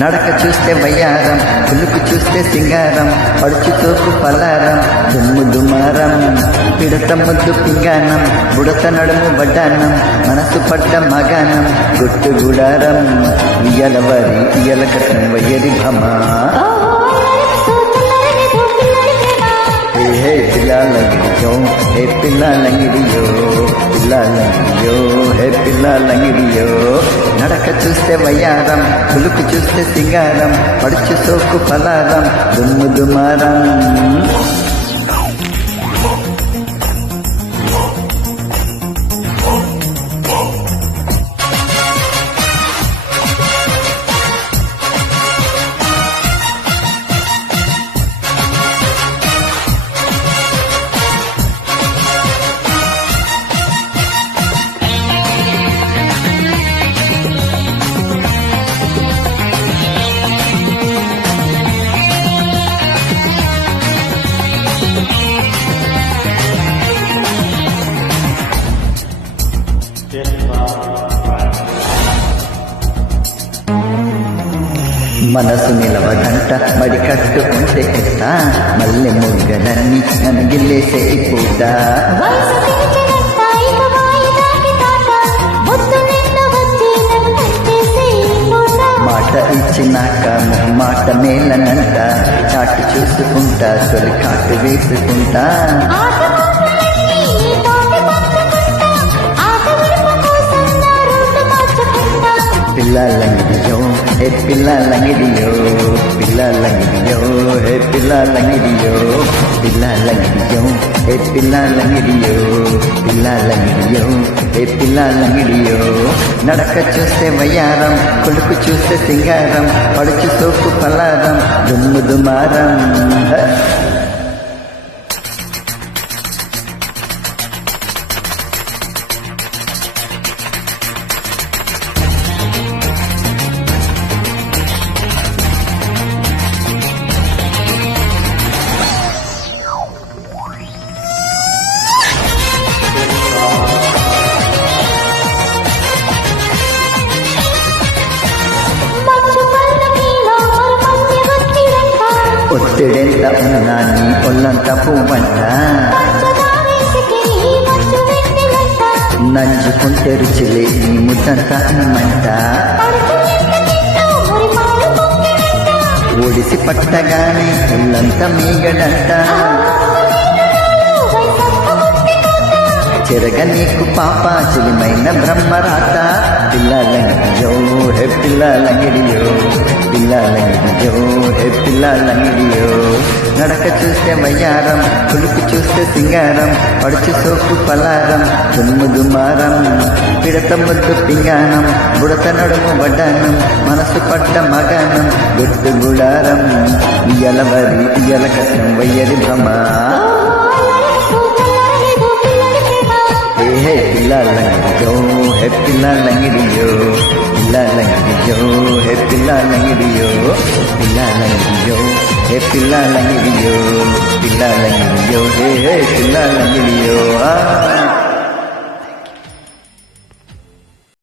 నడక చూస్తే వయ్యారం, పులుపు చూస్తే సింగారం, పడుచు తోపు పలారం, దుమ్ము దుమారం, పిడత ముద్దు పింగానం, బుడత నడుము బడ్డానం, మనసు పడ్డ మగానం, గుట్టు గుడారం, ఇయ్యల వరి ఇయ్యల కట్నం వయ్యరి భమా. హే పిల్లాలంగిడియో, హే పిల్లాలంగిడియో, పిల్లాలంగిడియో, హే పిల్లాలంగిడియో. నడక చూస్తే వయ్యారం, పులుపు చూస్తే సింగారం, పడుచు సోకు పలారం, దుమ్ము దుమారం. మనసు నిలవదంట మడి కట్టుకుంటే ఎట్ట, మల్లె ముగ్గలన్నీ నన్గిల్లేసే పూట. మాట ఇచ్చినాక మాట మేలనంట, చాటు చూసుకుంటా తొలి కాటు వేసుకుంటా. పిల్లాలంగిడియో, హే పిల్లాలంగిడియో, పిల్లాలంగిడియో, హే పిల్లాలంగిడియో, పిల్లాలంగిడియో, హే పిల్లాలంగిడియో, పిల్లాలంగిడియో, హే పిల్లాలంగిడియో. నడక చూస్తే వయ్యారం, కొడుకు చూస్తే సింగారం, పడుచు సోకు పలారం, దుమ్ము దుమారం. ఒత్తిడెంత ఉన్నా నీ ఒళ్ళంత పువ్వంట, నంజుకుంటే రుచిలే నీ ముద్దంత అన్నమంట. ఒడిసి పట్టగానే ఒళ్ళంత మీగడంట, చెరగ నీకు పాప చిలిమైన బ్రహ్మరాత. పిల్లాలంగిడియో, హే పిల్లాలంగిడియో, పిల్లాలంగిడియో, హే పిల్లాలంగిడియో. నడక చూస్తే వయ్యారం, పులుపు చూస్తే సింగారం, పడుచు సోకు పలారం, దుమ్ము దుమారం, పిడత ముద్దు పింగానం, బుడత నడుము బడ్డానం, మనసు పడ్డ మగానం, గుట్టు గుడారం, ఇయ్యల వరి ఇయ్యల కట్నం వయ్యరి భ్రమా. హే పిల్లాలంగిడియో, హే పిల్లాలంగిడియో, పిల్లాలంగిడియో, హే పిల్లాలంగిడియో, పిల్లాలంగిడియో, హే పిల్లాలంగిడియో, పిల్లాలంగిడియో, హే పిల్లాలంగిడియో.